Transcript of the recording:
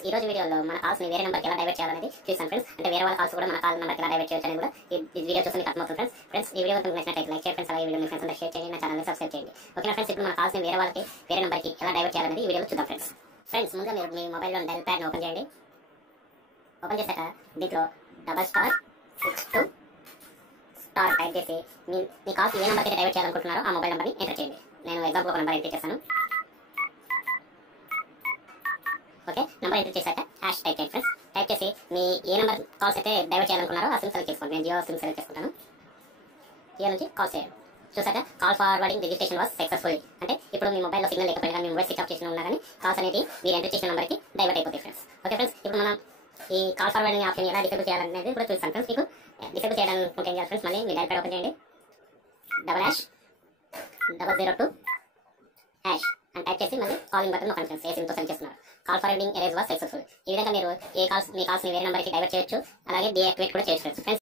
Friends ఈ రోజు వీడియోలో మన కాల్స్ ని వేరే నెంబర్కి ఎలా డైవర్ట్ చేయాలనేది చూసాను ఫ్రెండ్స్. అంటే వేరే వాళ్ళ కాల్స్ కూడా మన కాల్ నెంబర్కి ఎలా డైవర్ట్ చేయొచ్చు అనేది కూడా ఈ వీడియో చూసి మీకు అర్థమవుతుంది ఫ్రెండ్స్. ఈ వీడియో మీకు నచ్చినట్లయితే లైక్ చేయండి ఫ్రెండ్స్. అలాగే వీడియో మీ ఫ్రెండ్స్ అందరికీ షేర్ చేయండి, నా ఛానల్ని సబ్స్క్రైబ్ చేయండి. ఓకేనా ఫ్రెండ్స్, ఇప్పుడు మన కాల్స్ ని వేరే వాళ్ళకి వేరే నెంబర్కి ఎలా డైవర్ట్ చేయాలనేది ఈ వీడియోలో చూద్దాం ఫ్రెండ్స్. ముందుగా మీరు మీ మొబైల్లో డైల్ ప్యాడ్ని ఓపెన్ చేయండి. ఓపెన్ చేశాక దీంట్లో ***62* టైప్ చేసి మీ కాల్స్ ఏ నెంబర్కి డైవర్ట్ చేయాలనుకుంటున్నారో ఆ మొబైల్ నెంబర్ని ఎంటర్ చేయండి. నేను ఎగ్జాంపుల్ ఒక నెంబర్ ఎంటర్ చేశాను. ఓకే, నెంబర్ ఎంటర్ చేశాక హ్యాష్ టైప్ చేయండి ఫ్రెండ్స్. టైప్ చేసి మీ ఏ నెంబర్ కాల్స్ అయితే డైవర్ట్ చేయాలనుకున్నారో ఆ సిమ్ సెలెక్ట్ చేసుకోండి. నేను జియో సిమ్ సెలెక్ట్ చేసుకుంటాను. జియో నుంచి కాల్ చేయండి. చూసాక call forwarding registration was successful. అంటే ఇప్పుడు మీ మొబైల్లో సిగ్నల్ లేకపోయినా మీ మొబైల్ స్విచ్ ఆఫ్ చేసిన ఉన్నా కానీ కాల్స్ అనేది మీరు ఎంటర్ చేసిన నెంబర్కి డైవర్ట్ అయిపోతాయి ఫ్రెండ్స్. ఓకే ఫ్రెండ్స్, ఇప్పుడు మనం ఈ కాల్ ఫార్వర్డింగ్ ఆప్షన్ ఎలా డిసేబుల్ చేయాలనేది కూడా చూస్తాను ఫ్రెండ్స్. మీకు డిసేబుల్ చేయడానికి ఏం చేయాలి ఫ్రెండ్స్, మళ్ళీ మీ డైల్ ప్యాడ్ ఓపెన్ చేయండి. ##002# అని టైప్ చేసి మళ్ళీ కాలింగ్ బటన్ నొక్కండి ఫ్రెండ్స్. ఏ సిమ్తో సెలెక్ట్ చేస్తున్నారు. Call forwarding erase was successful. ఈ విధంగా మీరు మీ కాల్స్ని వేరే నెంబర్కి డైవర్ట్ చేయొచ్చు, అలాగే డీయాక్టివేట్ కూడా చేయొచ్చు ఫ్రెండ్స్.